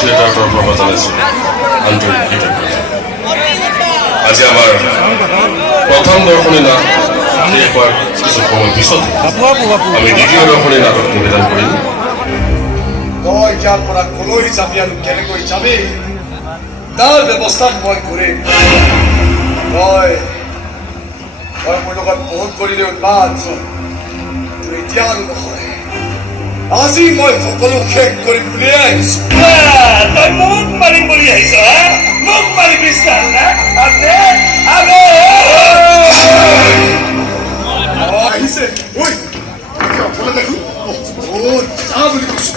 Theatre তৰফৰ পৰা জনাইছোঁ আন্তৰিক কৃতজ্ঞতা। আজি আমাৰ প্ৰথম দৰ্শনী নাট শেষ হোৱাৰ কিছু সময় পিছত আমি দ্বিতীয় দৰ্শনী নাটক নিবেদন কৰিম। তই ইয়াৰ পৰা কলৈ যাবি আৰু কেনেকৈ যাবি তাৰ ব্যৱস্থা মই কৰিম। তই মোৰ লগত বহুত কৰিলে উন্মাদ, এতিয়া আৰু নহয়। আজি মই সকলো শেষ কৰিম বুলি আহিছো। তই মোক মাৰিম বুলি আহিছ, মোক মাৰি বিশ্বাস আহিছে অকলে দেখো যা বুলি কৈছো।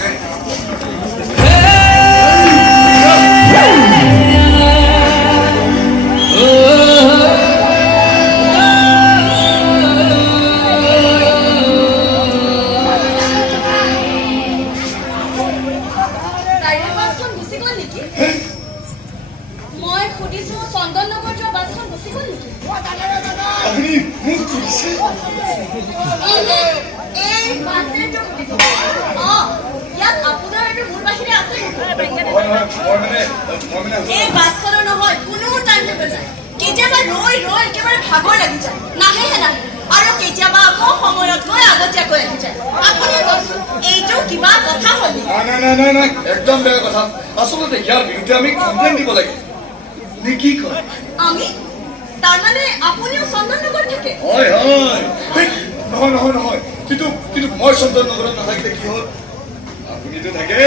ভাগৰ লাগি যায়, নাহেহে নাহে আৰু কেতিয়াবা আকৌ সময়ত গৈ আগতীয়াকৈ আহি যায়। আপুনি কওকচোন, এইটো কিবা কথা হ'ল? নাই, একদম বেয়া কথা। আচলতে ইয়াৰ বিৰুদ্ধে আমি কমপ্লেইন দিব লাগে। নে কি কয়? আমি তাৰমানে আপুনিও চন্দননগৰত থাকে? হয় নহয়, কিন্তু মই চন্দননগৰত নাথাকিলে কি হ'ল? আপুনিতো থাকে।